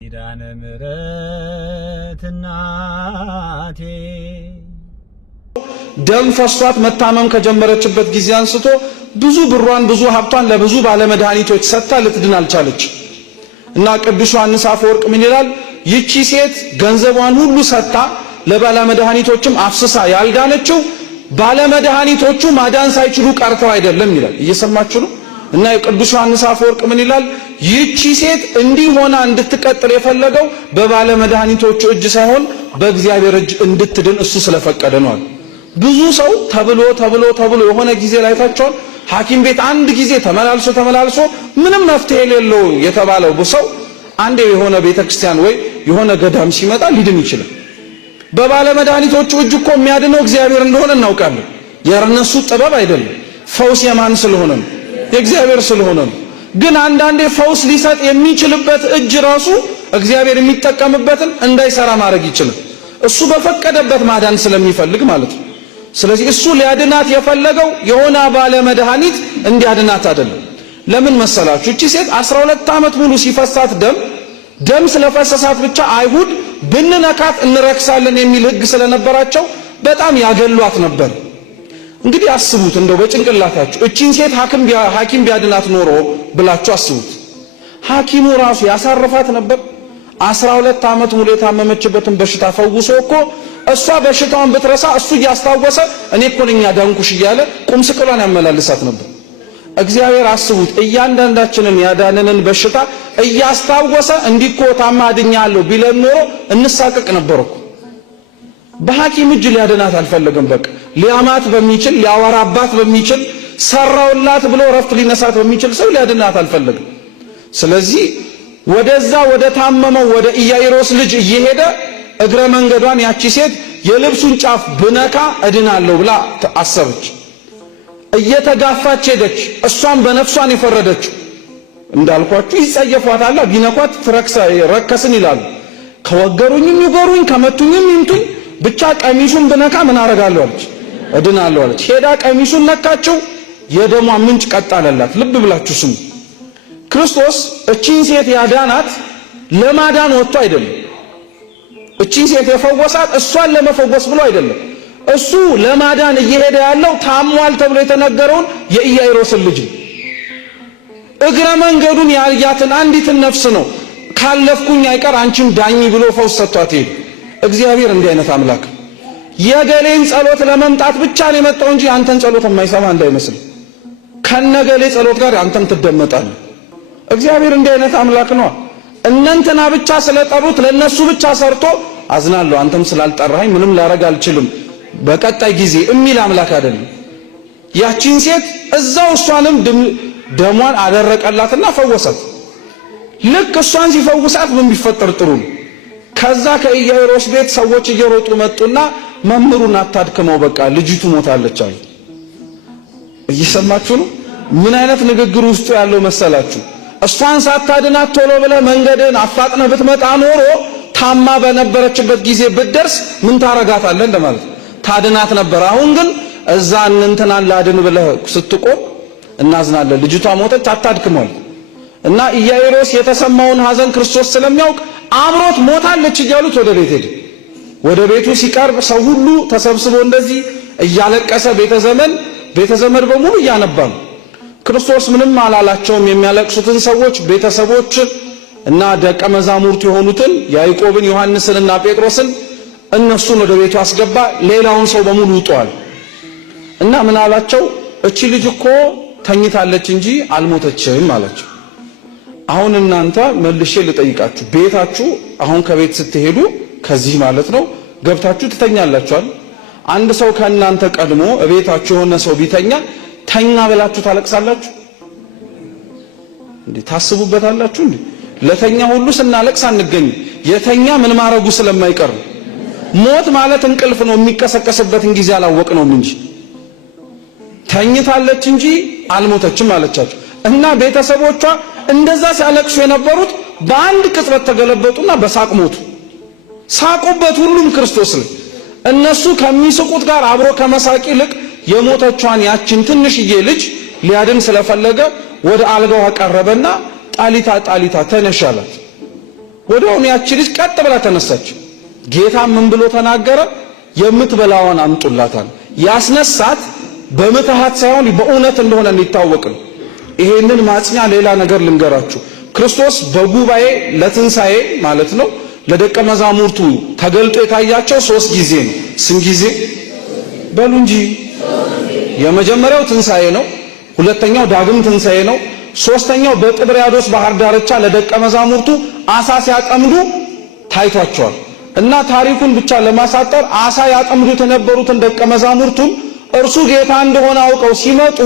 ኪዳነ ምሕረት እናቴ ደም ፈሷት መታመም ከጀመረችበት ጊዜ አንስቶ ብዙ ብሯን ብዙ ሀብቷን ለብዙ ባለመድኃኒቶች ሰጥታ ልትድን አልቻለች እና ቅዱስ ዮሐንስ አፈወርቅ ምን ይላል? ይቺ ሴት ገንዘቧን ሁሉ ሰጥታ ለባለመድኃኒቶችም አፍስሳ ያልዳነችው ባለመድኃኒቶቹ ማዳን ሳይችሉ ቀርተው አይደለም ይላል። እየሰማችሁ ነው? እና ቅዱስ ዮሐንስ አፈወርቅ ምን ይላል? ይቺ ሴት እንዲህ ሆና እንድትቀጥል የፈለገው በባለመድኃኒቶቹ እጅ ሳይሆን በእግዚአብሔር እጅ እንድትድን እሱ ስለፈቀደ ነው። ብዙ ሰው ተብሎ የሆነ ጊዜ ላይ ታቻው ሐኪም ቤት አንድ ጊዜ ተመላልሶ ምንም መፍትሄ የሌለው የተባለው ሰው አንዴ የሆነ ቤተክርስቲያን ወይ የሆነ ገዳም ሲመጣ ሊድን ይችላል። በባለመድኃኒቶቹ እጅ እኮ የሚያድነው እግዚአብሔር እንደሆነ እናውቃለን። የእነሱ ጥበብ አይደለም። ፈውስ የማን ስለሆነ ነው? የእግዚአብሔር ስለሆነ ነው። ግን አንዳንዴ ፈውስ ሊሰጥ የሚችልበት እጅ ራሱ እግዚአብሔር የሚጠቀምበትን እንዳይሰራ ማድረግ ይችላል። እሱ በፈቀደበት ማዳን ስለሚፈልግ ማለት ነው። ስለዚህ እሱ ሊያድናት የፈለገው የሆነ ባለመድኃኒት እንዲያድናት አይደለም። ለምን መሰላችሁ? እቺ ሴት 12 ዓመት ሙሉ ሲፈሳት ደም ስለፈሰሳት ብቻ አይሁድ ብንነካት እንረክሳለን የሚል ሕግ ስለነበራቸው በጣም ያገሏት ነበር። እንግዲህ አስቡት እንደው በጭንቅላታችሁ እቺን ሴት ሐኪም ቢያድናት ኖሮ ብላችሁ አስቡት። ሐኪሙ ራሱ ያሳርፋት ነበር? 12 ዓመት ሙሉ የታመመችበትን በሽታ ፈውሶ እኮ እሷ በሽታውን ብትረሳ እሱ እያስታወሰ እኔ እኮ ነኝ ያዳንኩሽ እያለ ቁም ስቅሏን ያመላልሳት ነበር። እግዚአብሔር አስቡት እያንዳንዳችንን ያዳነንን በሽታ እያስታወሰ እንዲኮ ታማድኛለሁ ቢለን ኖሮ እንሳቀቅ ነበር እኮ። በሐኪም እጅ ሊያድናት አልፈለገም። በቃ ሊያማት በሚችል ሊያወራባት በሚችል ሰራውላት ብሎ ረፍት ሊነሳት በሚችል ሰው ሊያድናት አልፈለገም። ስለዚህ ወደዛ ወደ ታመመው ወደ ኢያኢሮስ ልጅ እየሄደ እግረ መንገዷን ያቺ ሴት የልብሱን ጫፍ ብነካ እድናለሁ ብላ አሰበች። እየተጋፋች ሄደች። እሷም በነፍሷን የፈረደችው እንዳልኳችሁ ይጸየፏታል። ቢነኳት ረከስን ይላሉ። ከወገሩኝም ይጎሩኝ ከመቱኝም ይምቱኝ ብቻ ቀሚሱን ብነካ ምን አረጋለሁ አለች፣ እድናለሁ አለች። ሄዳ ቀሚሱን ነካችው። የደሟ ምንጭ ቀጣለላት። ልብ ብላችሁ ስሙ። ክርስቶስ እቺን ሴት ያዳናት ለማዳን ወጥቶ አይደለም። እቺን ሴት የፈወሳት እሷን ለመፈወስ ብሎ አይደለም። እሱ ለማዳን እየሄደ ያለው ታሟል ተብሎ የተነገረውን የኢያኢሮስን ልጅ እግረ መንገዱን ያያትን አንዲትን ነፍስ ነው ካለፍኩኝ አይቀር አንቺም ዳኝ ብሎ ፈውስ ሰጥቷት ሄደ። እግዚአብሔር እንዲህ አይነት አምላክ የገሌን ጸሎት ለመምጣት ብቻ ነው የመጣው እንጂ አንተን ጸሎት የማይሰማ እንዳይመስል። ከነገሌ ጸሎት ጋር አንተም ትደመጣለህ። እግዚአብሔር እንዲህ አይነት አምላክ ነው። እነንተና ብቻ ስለጠሩት ለነሱ ብቻ ሰርቶ አዝናለሁ አንተም ስላልጠራኸኝ ምንም ላረግ አልችልም በቀጣይ ጊዜ የሚል አምላክ አይደለም። ያቺን ሴት እዛው እሷንም ደሟን አደረቀላትና ፈወሳት። ልክ እሷን ሲፈውሳት ምን ቢፈጠር ጥሩ ነው? ከዛ ከኢያኢሮስ ቤት ሰዎች እየሮጡ መጡና መምህሩን አታድክመው በቃ ልጅቱ ሞታለች አሉ። እየሰማችሁ ነው? ምን አይነት ንግግር ውስጡ ያለው መሰላችሁ? እሷን ሳታድናት ቶሎ ብለህ መንገድን አፋጥነህ ብትመጣ ኖሮ ታማ በነበረችበት ጊዜ ብትደርስ ምን ታረጋታለህ እንደማለት ታድናት ነበር። አሁን ግን እዛ እንተናን ላድን ብለህ ስትቆም እናዝናለን። ልጅቷ ሞተች አታድክመው እና ኢያኢሮስ የተሰማውን ሐዘን ክርስቶስ ስለሚያውቅ አብሮት ሞታለች እያሉት ወደ ቤት ሄደ። ወደ ቤቱ ሲቀርብ ሰው ሁሉ ተሰብስቦ እንደዚህ እያለቀሰ ቤተዘመድ በሙሉ እያነባ ነው። ክርስቶስ ምንም አላላቸውም። የሚያለቅሱትን ሰዎች ቤተሰቦች እና ደቀ መዛሙርት የሆኑትን ያዕቆብን ዮሐንስንና ጴጥሮስን እነሱን ወደ ቤቱ አስገባ። ሌላውን ሰው በሙሉ ውጧል እና ምን አላቸው? እቺ ልጅ እኮ ተኝታለች እንጂ አልሞተችም አላቸው። አሁን እናንተ መልሼ ልጠይቃችሁ፣ ቤታችሁ አሁን ከቤት ስትሄዱ ከዚህ ማለት ነው ገብታችሁ ትተኛላችኋል። አንድ ሰው ከእናንተ ቀድሞ ቤታችሁ የሆነ ሰው ቢተኛ ተኛ ብላችሁ ታለቅሳላችሁ እንዴ? ታስቡበታላችሁ እንዴ? ለተኛ ሁሉ ስናለቅስ አንገኝ። የተኛ ምን ማረጉ ስለማይቀር ሞት ማለት እንቅልፍ ነው። የሚቀሰቀስበትን ጊዜ አላወቅነውም እንጂ ተኝታለች እንጂ አልሞተችም አለቻቸው። እና ቤተሰቦቿ እንደዛ ሲያለቅሱ የነበሩት በአንድ ቅጽበት ተገለበጡና በሳቅ ሞቱ። ሳቁበት ሁሉም ክርስቶስ ላይ። እነሱ ከሚስቁት ጋር አብሮ ከመሳቅ ይልቅ የሞተቿን ያችን ትንሽዬ ልጅ ሊያድን ስለፈለገ ወደ አልጋው አቀረበና ጣሊታ ተነሽ አላት። ወዲያውኑ ያቺ ልጅ ቀጥ ብላ ተነሳች። ጌታ ምን ብሎ ተናገረ? የምትበላውን አምጡላታል። ያስነሳት በምትሃት ሳይሆን በእውነት እንደሆነ እንዲታወቅ ነው። ይሄንን ማጽኛ ሌላ ነገር ልንገራችሁ። ክርስቶስ በጉባኤ ለትንሣኤ ማለት ነው ለደቀ መዛሙርቱ ተገልጦ የታያቸው 3 ጊዜ ነው። ስንት ጊዜ በሉ እንጂ? የመጀመሪያው ትንሣኤ ነው። ሁለተኛው ዳግም ትንሣኤ ነው። ሶስተኛው በጥብርያዶስ ባህር ዳርቻ ለደቀ መዛሙርቱ አሳ ሲያጠምዱ ታይቷቸዋል። እና ታሪኩን ብቻ ለማሳጠር አሳ ያጠምዱት የነበሩትን ደቀ መዛሙርቱን እርሱ ጌታ እንደሆነ አውቀው ሲመጡ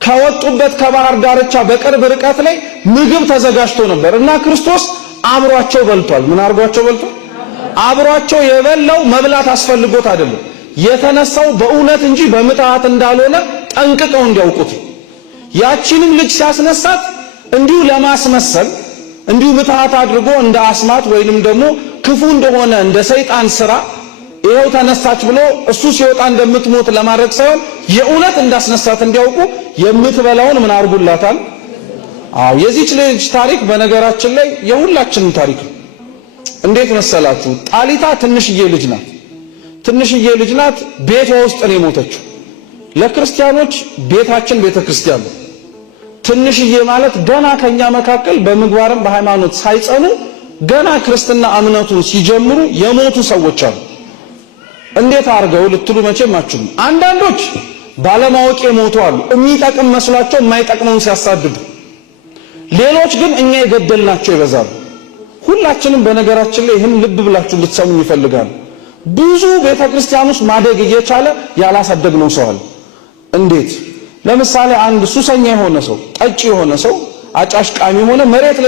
ከወጡበት ከባህር ዳርቻ በቅርብ ርቀት ላይ ምግብ ተዘጋጅቶ ነበር እና ክርስቶስ አብሯቸው በልቷል። ምን አርጓቸው በልቷል? አብሯቸው የበላው መብላት አስፈልጎት አይደለም፣ የተነሳው በእውነት እንጂ በምትሃት እንዳልሆነ ጠንቅቀው እንዲያውቁት። ያቺንም ልጅ ሲያስነሳት እንዲሁ ለማስመሰል እንዲሁ ምትሃት አድርጎ እንደ አስማት ወይንም ደግሞ ክፉ እንደሆነ እንደ ሰይጣን ስራ ይሄው ተነሳች ብሎ እሱ ሲወጣ እንደምትሞት ለማድረግ ሳይሆን የእውነት እንዳስነሳት እንዲያውቁ የምትበላውን ምን አርጉላታል? አዎ የዚህች ልጅ ታሪክ በነገራችን ላይ የሁላችንም ታሪክ ነው። እንዴት መሰላችሁ? ጣሊታ ትንሽዬ ልጅ ናት። ትንሽዬ ልጅ ናት። ቤቷ ውስጥ ነው የሞተችው። ለክርስቲያኖች ቤታችን ቤተክርስቲያን ነው። ትንሽዬ ማለት ገና ከኛ መካከል በምግባርም በሃይማኖት ሳይጸኑ ገና ክርስትና እምነቱን ሲጀምሩ የሞቱ ሰዎች አሉ። እንዴት አርገው ልትሉ መቼም አትችሉም። አንዳንዶች ባለማወቅ የሞቱ አሉ፣ የሚጠቅም መስሏቸው የማይጠቅመውን ሲያሳድዱ። ሌሎች ግን እኛ የገደልናቸው ይበዛሉ። ሁላችንም በነገራችን ላይ ይህን ልብ ብላችሁ ልትሰሙኝ ይፈልጋሉ። ብዙ ቤተክርስቲያን ውስጥ ማደግ እየቻለ ያላሳደግነው ሰው አለ። እንዴት? ለምሳሌ አንድ ሱሰኛ የሆነ ሰው፣ ጠጪ የሆነ ሰው፣ አጫሽ ቃሚ የሆነ መሬት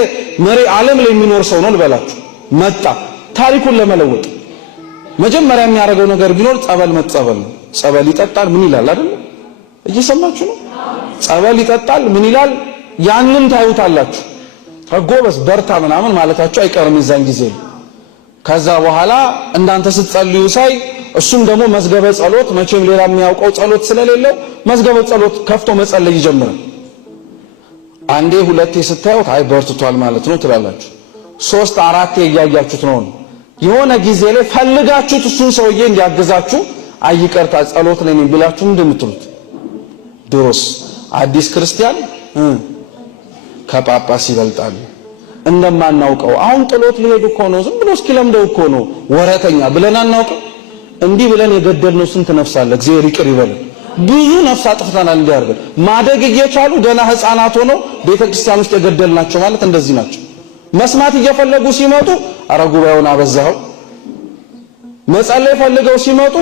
ዓለም ላይ የሚኖር ሰው ነው ልበላችሁ። መጣ ታሪኩን ለመለወጥ መጀመሪያ የሚያደርገው ነገር ቢኖር ጸበል መጸበል ነው። ጸበል ይጠጣል። ምን ይላል አይደል? እየሰማችሁ ነው? ጸበል ይጠጣል። ምን ይላል? ያንን ታዩታላችሁ። ጎበዝ በርታ ምናምን ማለታችሁ አይቀርም የዛን ጊዜ። ከዛ በኋላ እንዳንተ ስትጸልዩ ሳይ እሱም ደግሞ መዝገበ ጸሎት መቼም ሌላ የሚያውቀው ጸሎት ስለሌለው መዝገበ ጸሎት ከፍቶ መጸለይ ይጀምራል። አንዴ ሁለቴ ስታዩት አይ በርትቷል ማለት ነው ትላላችሁ። 3 4 እያያችሁት ነው። የሆነ ጊዜ ላይ ፈልጋችሁት እሱን ሰውዬ እንዲያግዛችሁ አይቀርታ ጸሎት ላይ ነኝ ብላችሁ እንደምትሉት ድሮስ አዲስ ክርስቲያን ከጳጳስ ይበልጣል እንደማናውቀው። አሁን ጥሎት ሊሄድ እኮ ነው፣ ዝም ብሎ እስኪለምደው እኮ ነው ወረተኛ ብለን አናውቅም። እንዲህ ብለን የገደልነው ስንት ነፍስ አለ። እግዚአብሔር ይቅር ይበለን። ብዙ ነፍስ አጥፍተናል። እንዲያርገን ማደግ እየቻሉ ገና ህፃናት ሆነው ቤተክርስቲያን ውስጥ የገደልናቸው ማለት እንደዚህ ናቸው። መስማት እየፈለጉ ሲመጡ አረ ጉባኤውን አበዛው። መጸለይ ፈልገው ሲመጡ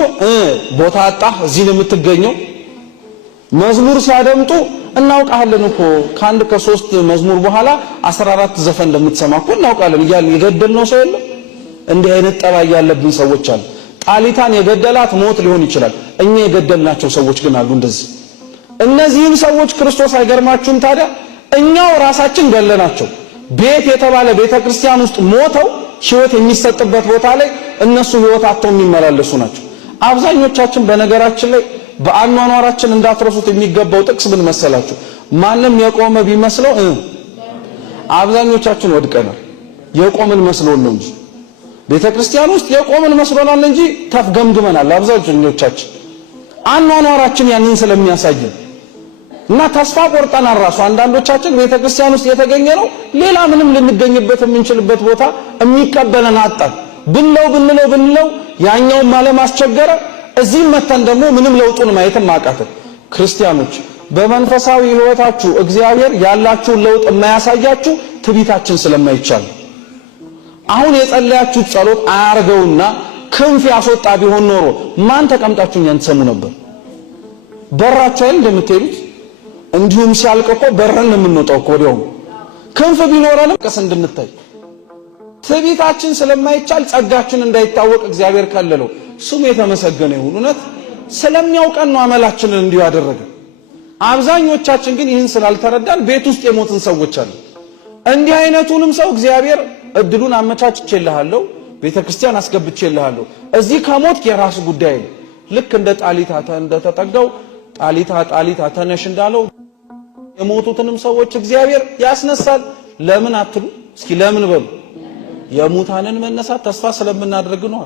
ቦታ አጣህ፣ እዚህ ነው የምትገኘው። መዝሙር ሲያደምጡ እናውቃለን እኮ ከአንድ ከ3 መዝሙር በኋላ 14 ዘፈን እንደምትሰማ እኮ እናውቃለን እያልን የገደልነው ሰው የለም። እንዲህ አይነት ጠባይ ያለብን ሰዎች አሉ። ጣሊታን የገደላት ሞት ሊሆን ይችላል። እኛ የገደልናቸው ሰዎች ግን አሉ እንደዚህ። እነዚህን ሰዎች ክርስቶስ አይገርማችሁም ታዲያ? እኛው ራሳችን ገለናቸው። ቤት የተባለ ቤተክርስቲያን ውስጥ ሞተው ሕይወት የሚሰጥበት ቦታ ላይ እነሱ ሕይወት አጥተው የሚመላለሱ ናቸው። አብዛኞቻችን በነገራችን ላይ በአኗኗራችን እንዳትረሱት የሚገባው ጥቅስ ምን መሰላችሁ? ማንም የቆመ ቢመስለው አብዛኞቻችን ወድቀናል። የቆምን መስሎን ነው እንጂ ቤተክርስቲያን ውስጥ የቆምን መስሎናል እንጂ ተፍገምግመናል። አብዛኞቻችን አኗኗራችን ያንን ስለሚያሳየን እና ተስፋ ቆርጠናል። ራሱ አንዳንዶቻችን ቤተክርስቲያን ውስጥ የተገኘ ነው ሌላ ምንም ልንገኝበት የምንችልበት ቦታ የሚቀበለን አጣን። ብንለው ያኛውን ማለም አስቸገረ። እዚህም መተን ደግሞ ምንም ለውጡን ማየትም አቃተን። ክርስቲያኖች በመንፈሳዊ ሕይወታችሁ እግዚአብሔር ያላችሁን ለውጥ የማያሳያችሁ ትዕቢታችን ስለማይቻል። አሁን የጸለያችሁት ጸሎት አያርገውና ክንፍ ያስወጣ ቢሆን ኖሮ ማን ተቀምጣችሁ እኛን ትሰሙ ነበር? በራችሁ አይደል እንደምትሄዱት? እንዲሁም ሲያልቅ እኮ በረን የምንወጣው እኮ ወዲያው። ክንፍ ቢኖረንም ቀስ እንድንታይ ትዕቢታችን ስለማይቻል ጸጋችን እንዳይታወቅ እግዚአብሔር ከለለው። ስሙ የተመሰገነ ይሁን። እውነት ስለሚያውቀን ነው አመላችንን እንዲሁ ያደረገ። አብዛኞቻችን ግን ይህን ስላልተረዳን ቤት ውስጥ የሞትን ሰዎች አሉ። እንዲህ አይነቱንም ሰው እግዚአብሔር እድሉን አመቻችቼልሃለሁ፣ ቤተክርስቲያን አስገብቼልሃለሁ፣ እዚህ ከሞት የራስ ጉዳይ ነው። ልክ እንደ ጣሊታ እንደተጠጋው ጣሊታ ተነሽ እንዳለው የሞቱትንም ሰዎች እግዚአብሔር ያስነሳል። ለምን አትሉ? እስኪ ለምን በሉ። የሙታንን መነሳት ተስፋ ስለምናደርግ ነው።